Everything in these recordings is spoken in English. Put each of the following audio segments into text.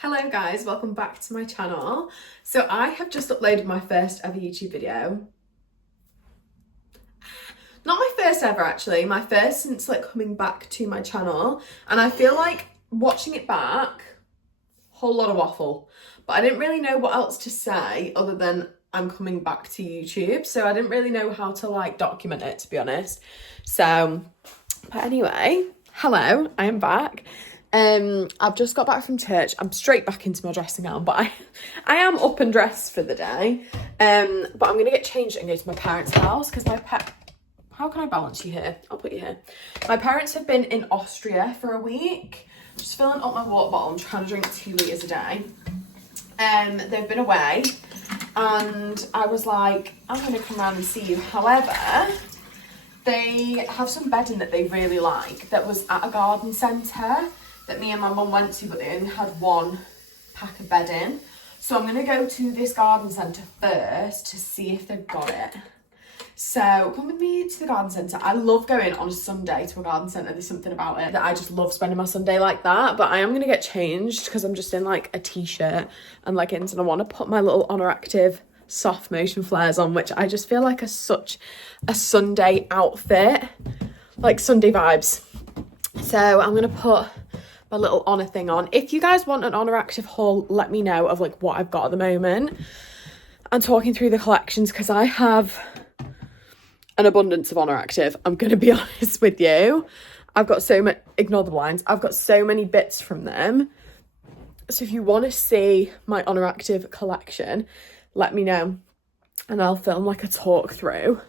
Hello guys, welcome back to my channel. So I have just uploaded my first ever YouTube video. Not my first ever actually, my first since like coming back to my channel, and I feel like watching it back, whole lot of waffle, but I didn't really know what else to say other than I'm coming back to YouTube, so I didn't really know how to like document it, to be honest. But anyway, hello, I am back. I've just got back from church. I'm straight back into my dressing gown, but I am up and dressed for the day. But I'm gonna get changed and go to my parents' house because how can I balance you here? I'll put you here. My parents have been in Austria for a week. Just filling up my water bottle. I'm trying to drink 2 litres a day. They've been away, and I was like, I'm gonna come around and see you. However, they have some bedding that they really like that was at a garden centre that me and my mum went to, but they only had one pack of bedding. So I'm going to go to this garden centre first to see if they've got it. So come with me to the garden centre. I love going on a Sunday to a garden centre. There's something about it that I just love spending my Sunday like that. But I am going to get changed because I'm just in like a t-shirt and leggings, and I want to put my little Honor Active soft motion flares on, which I just feel like such a Sunday outfit, like Sunday vibes. So I'm going to put my little Honor thing on. If you guys want an Honor Active haul, let me know of like what I've got at the moment. I'm talking through the collections because I have an abundance of Honor Active. I'm going to be honest with you. I've got so much, ignore the blinds, I've got so many bits from them. So if you want to see my Honor Active collection, let me know and I'll film like a talk through.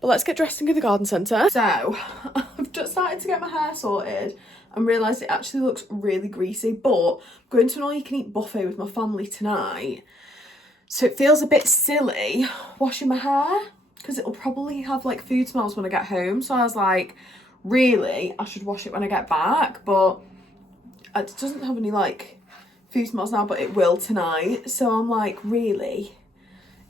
But let's get dressed and go to the garden centre. So I've just started to get my hair sorted and realised it actually looks really greasy, but I'm going to an all-you-can-eat buffet with my family tonight, so it feels a bit silly washing my hair because it'll probably have like food smells when I get home. So I was like, really, I should wash it when I get back, but it doesn't have any like food smells now, but it will tonight. So I'm like, really,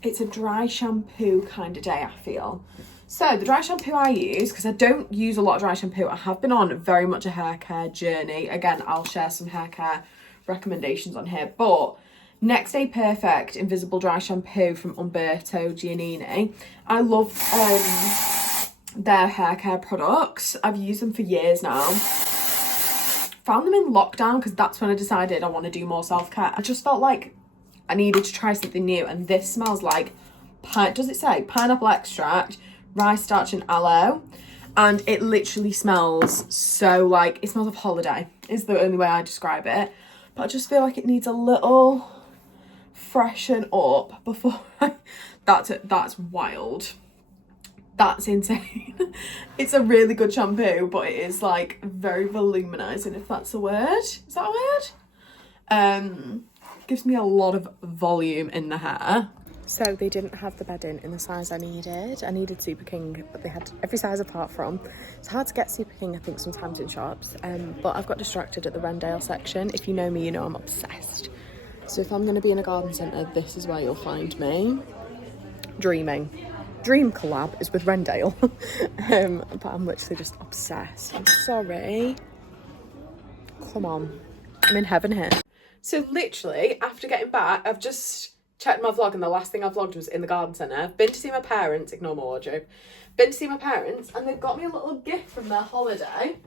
it's a dry shampoo kind of day, I feel. So the dry shampoo I use, because I don't use a lot of dry shampoo, I have been on very much a hair care journey. Again, I'll share some hair care recommendations on here, but Next Day Perfect Invisible Dry Shampoo from Umberto Giannini. I love their hair care products. I've used them for years now. Found them in lockdown because that's when I decided I want to do more self-care. I just felt like I needed to try something new, and this smells like, does it say pineapple extract, rice starch and aloe? And it literally smells so like, it smells of holiday is the only way I describe it. But I just feel like it needs a little freshen up before that's wild. That's insane. It's a really good shampoo, but it is like very volumizing, if that's a word. Is that a word? Gives me a lot of volume in the hair. So they didn't have the bedding in the size I needed. I needed Super King, but they had every size apart from. It's hard to get Super King, I think, sometimes in shops. But I've got distracted at the Rendale section. If you know me, you know I'm obsessed. So if I'm going to be in a garden centre, this is where you'll find me. Dreaming. Dream collab is with Rendale. But I'm literally just obsessed. I'm sorry. Come on. I'm in heaven here. So literally, after getting back, I've just checked my vlog, and the last thing I vlogged was in the garden centre. I've been to see my parents, ignore my wardrobe. Been to see my parents, and they've got me a little gift from their holiday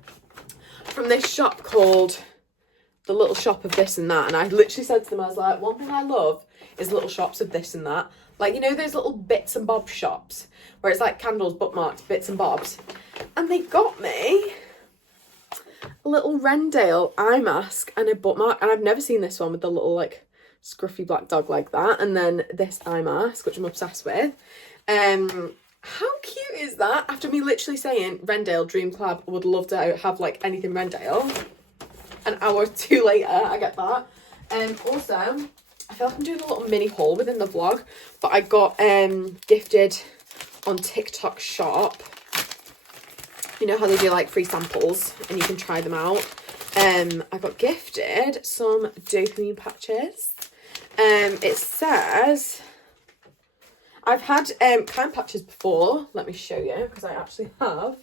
from this shop called The Little Shop of This and That. And I literally said to them, I was like, one thing I love is little shops of this and that. Like, you know, those little bits and bobs shops where it's like candles, bookmarks, bits and bobs. And they got me a little Rendale eye mask and a bookmark. And I've never seen this one with the little like scruffy black dog like that, and then this eye mask, which I'm obsessed with. How cute is that? After me literally saying Rendale Dream Collab, would love to have like anything Rendale. An hour or two later, I get that. Also, I feel like I'm doing a little mini haul within the vlog, but I got gifted on TikTok Shop. You know how they do like free samples and you can try them out. I got gifted some dopamine patches. It says, I've had kind patches before. Let me show you, because I actually have.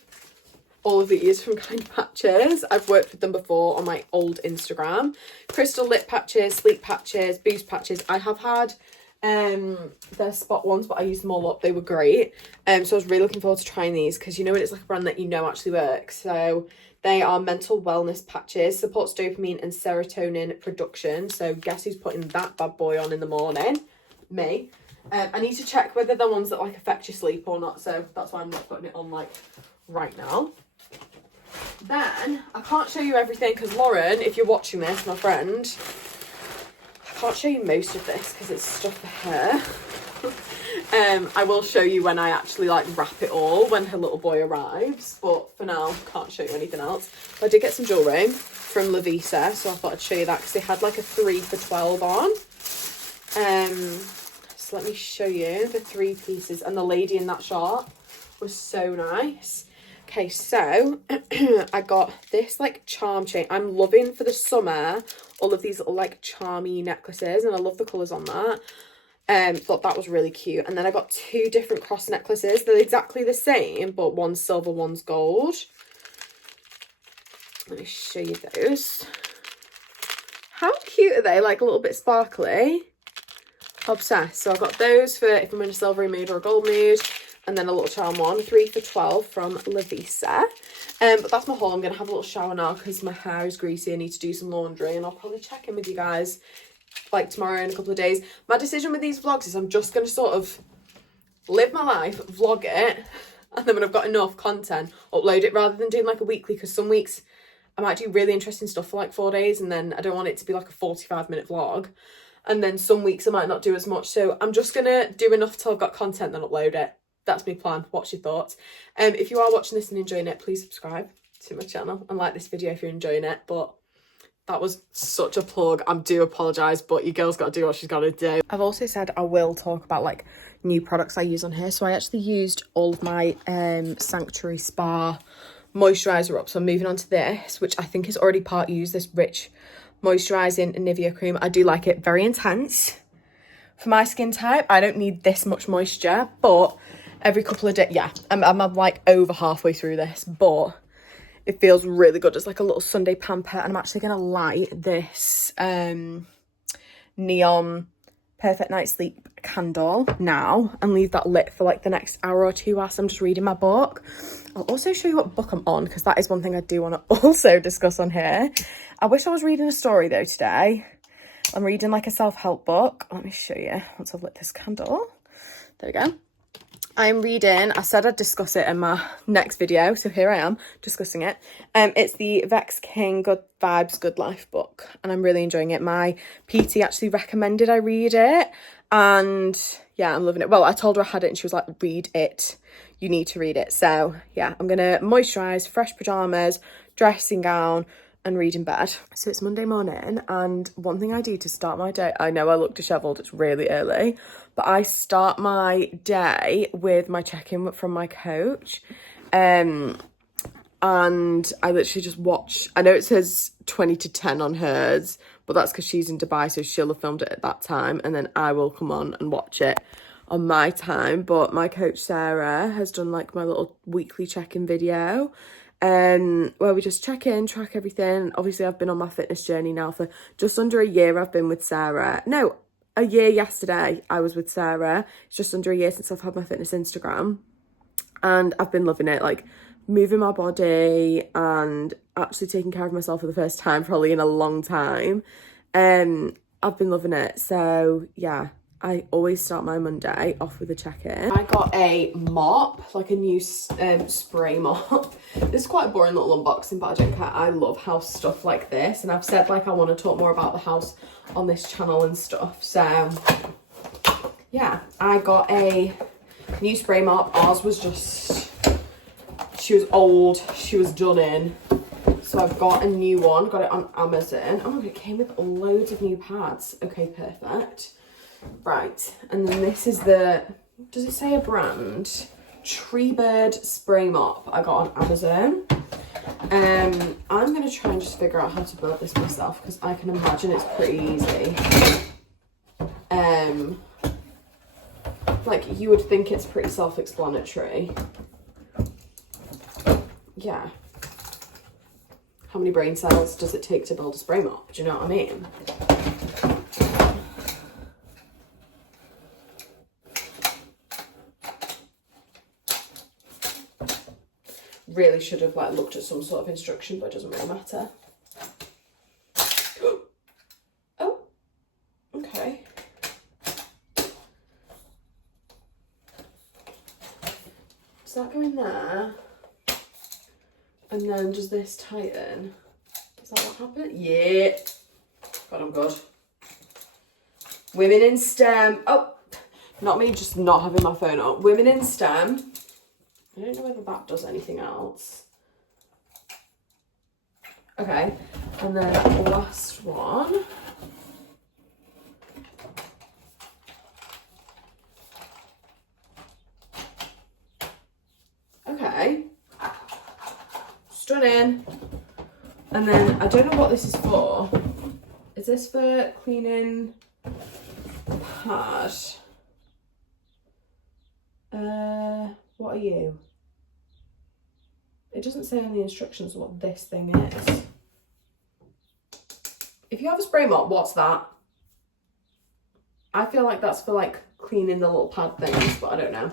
all of these from Kind Patches. I've worked with them before on my old Instagram. Crystal lip patches, sleep patches, boost patches. I have had their spot ones, but I used them all up. They were great. So I was really looking forward to trying these, because you know it's like a brand that you know actually works. So they are mental wellness patches, supports dopamine and serotonin production. So guess who's putting that bad boy on in the morning? Me. I need to check whether they're ones that like affect your sleep or not, so that's why I'm not putting it on like right now. Then I can't show you everything because Lauren, if you're watching this, my friend, I can't show you most of this because it's stuff for her. I will show you when I actually like wrap it all when her little boy arrives, but for now can't show you anything else. I did get some jewellery from Lovisa, so I thought I'd show you that because they had like a 3 for $12 on. So let me show you the 3 pieces, and the lady in that shop was so nice. Okay, so I got this like charm chain. I'm loving for the summer all of these little like charmy necklaces, and I love the colours on that. Thought that was really cute. And then I got 2 different cross necklaces. They're exactly the same, but one's silver, one's gold. Let me show you those. How cute are they? Like a little bit sparkly. Obsessed. So I got those for if I'm in a silvery mood or a gold mood. And then a little charm one, 3 for $12 from Lovisa. But that's my haul. I'm going to have a little shower now because my hair is greasy. I need to do some laundry, and I'll probably check in with you guys like tomorrow in a couple of days. My decision with these vlogs is I'm just going to sort of live my life, vlog it, and then when I've got enough content, upload it rather than doing like a weekly, because some weeks I might do really interesting stuff for like 4 days and then I don't want it to be like a 45-minute vlog. And then some weeks I might not do as much. So I'm just going to do enough till I've got content, then upload it. That's my plan. What's your thoughts? If you are watching this and enjoying it, please subscribe to my channel and like this video if you're enjoying it. But that was such a plug. I do apologise, but your girl's got to do what she's got to do. I've also said I will talk about like new products I use on here. So I actually used all of my Sanctuary Spa moisturiser up. So I'm moving on to this, which I think is already part used, this Rich moisturising Nivea cream. I do like it. Very intense. For my skin type, I don't need this much moisture, but every couple of days, yeah, I'm like over halfway through this, but it feels really good. It's like a little Sunday pamper, and I'm actually going to light this neon Perfect Night Sleep candle now and leave that lit for like the next hour or 2 whilst I'm just reading my book. I'll also show you what book I'm on, because that is one thing I do want to also discuss on here. I wish I was reading a story though today. I'm reading like a self-help book. Let me show you once I've lit this candle. There we go. I'm reading, I said I'd discuss it in my next video, so here I am discussing it. It's the Vex King Good Vibes, Good Life book, and I'm really enjoying it. My PT actually recommended I read it, and yeah, I'm loving it. Well, I told her I had it and she was like, read it. You need to read it. So yeah, I'm going to moisturise, fresh pyjamas, dressing gown, and read in bed. So it's Monday morning, and one thing I do to start my day, I know I look dishevelled, it's really early, but I start my day with my check-in from my coach. And I literally just watch, I know it says 20 to 10 on hers, but that's because she's in Dubai, so she'll have filmed it at that time, and then I will come on and watch it on my time. But my coach Sarah has done like my little weekly check-in video, where we just check in, track everything. Obviously I've been on my fitness journey now for just under a year. I've been with Sarah. No, a year yesterday I was with Sarah. It's just under a year since I've had my fitness Instagram, and I've been loving it, like moving my body and actually taking care of myself for the first time probably in a long time. I've been loving it. So yeah, I always start my Monday off with a check-in. I got a mop, like a new spray mop. This is quite a boring little unboxing, but I don't care. I love house stuff like this, and I've said like I want to talk more about the house on this channel and stuff. So yeah, I got a new spray mop. Ours was just, she was old, she was done in. So I've got a new one, got it on Amazon. Oh my god, it came with loads of new pads. Okay, perfect. Right, and then this is the, does it say a brand? Treebird spray mop I got on Amazon. I'm going to try and just figure out how to build this myself, because I can imagine it's pretty easy. Like, you would think it's pretty self-explanatory. yeah. How many brain cells does it take to build a spray mop? Do you know what I mean? Really should have like looked at some sort of instruction, but it doesn't really matter. Oh, okay. Does that go in there? And then does this tighten? Is that what happened? Yeah. God, I'm good. Women in STEM. Oh, not me just not having my phone up. Women in STEM. I don't know whether that does anything else. Okay, and then the last one. Okay. Stunning. And then I don't know what this is for. Is this for cleaning the pad? What are you? It doesn't say in the instructions what this thing is. If you have a spray mop, what's that? I feel like that's for like cleaning the little pad things, but I don't know.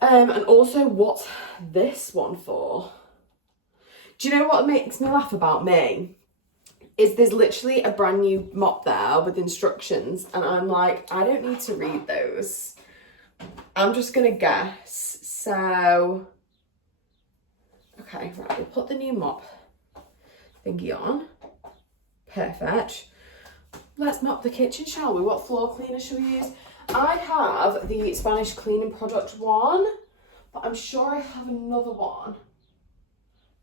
And also, what's this one for? Do you know what makes me laugh about me? Is there's literally a brand new mop there with instructions, and I'm like, I don't need to read those. I'm just gonna guess. So, okay, right, we'll put the new mop thingy on. Perfect. Let's mop the kitchen, shall we? What floor cleaner should we use? I have the Spanish cleaning product one, but I'm sure I have another one.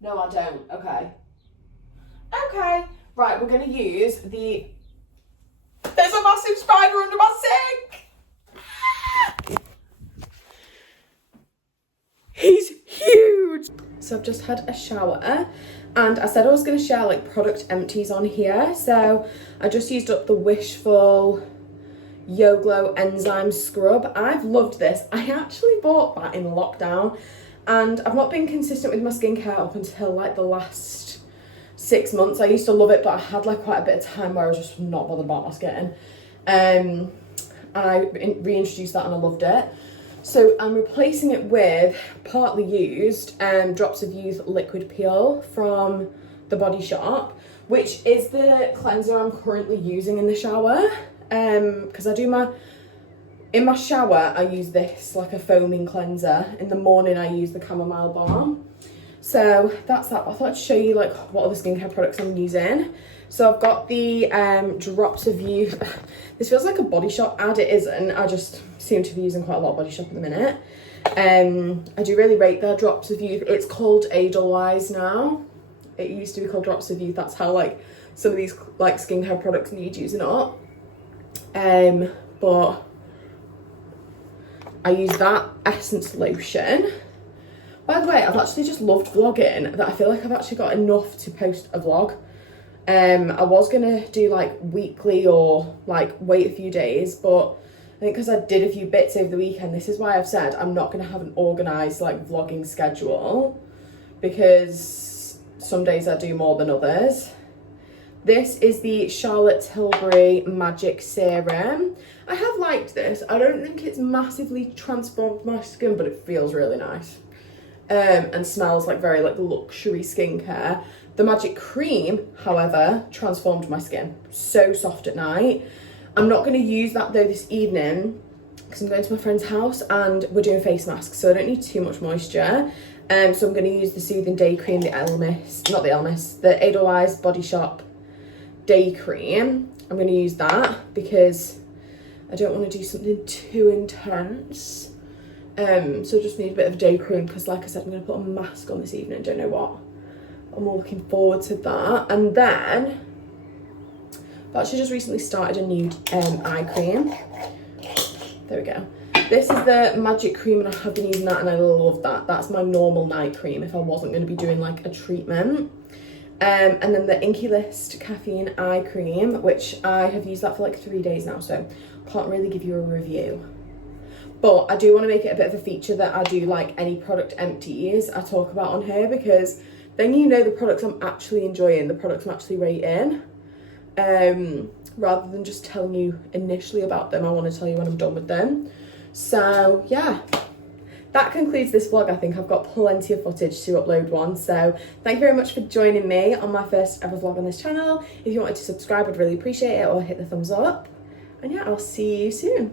No, I don't. Okay. Okay. Right, we're going to use the... There's a massive spider under my sink! He's huge! So I've just had a shower, and I said I was going to share like product empties on here. So I just used up the Wishful YoGlow Enzyme Scrub. I've loved this. I actually bought that in lockdown, and I've not been consistent with my skincare up until like the last 6 months. I used to love it, but I had like quite a bit of time where I was just not bothered about my skin. I reintroduced that and I loved it. So I'm replacing it with partly used Drops of Youth Liquid Peel from The Body Shop, which is the cleanser I'm currently using in the shower. Because in my shower I use this like a foaming cleanser. In the morning I use the chamomile balm. So that's that. I thought I'd show you like what other skincare products I'm using. So I've got the Drops of Youth. This feels like a Body Shop ad. It isn't. I just seem to be using quite a lot of Body Shop at the minute. I do really rate their Drops of Youth. It's called Edelweiss now. It used to be called Drops of Youth. That's how like some of these like skincare products need using up. But I use that Essence lotion. By the way, I've actually just loved vlogging that I feel like I've actually got enough to post a vlog. I was gonna do like weekly or like wait a few days, but I think because I did a few bits over the weekend, this is why I've said I'm not gonna have an organised like vlogging schedule, because some days I do more than others. This is the Charlotte Tilbury Magic Serum. I have liked this. I don't think it's massively transformed my skin, but it feels really nice. And smells like very like luxury skincare. The Magic Cream, however, transformed my skin. So soft at night. I'm not going to use that though this evening because I'm going to my friend's house and we're doing face masks, so I don't need too much moisture. So I'm going to use the Soothing Day Cream, the Edelweiss Body Shop Day Cream. I'm going to use that because I don't want to do something too intense. So I just need a bit of day cream because like I said, I'm going to put a mask on this evening. Don't know what. I'm all looking forward to that. And then I've actually just recently started a new eye cream. There we go. This is the Magic Cream and I have been using that and I love that. That's my normal night cream if I wasn't going to be doing like a treatment. And then the Inkey List Caffeine Eye Cream, which I have used that for like 3 days now, so can't really give you a review. But I do want to make it a bit of a feature that I do like any product empties I talk about on here, because then you know the products I'm actually enjoying, the products I'm actually rating, rather than just telling you initially about them. I want to tell you when I'm done with them. So yeah, that concludes this vlog. I think I've got plenty of footage to upload one. So thank you very much for joining me on my first ever vlog on this channel. If you wanted to subscribe, I'd really appreciate it, or hit the thumbs up. And yeah, I'll see you soon.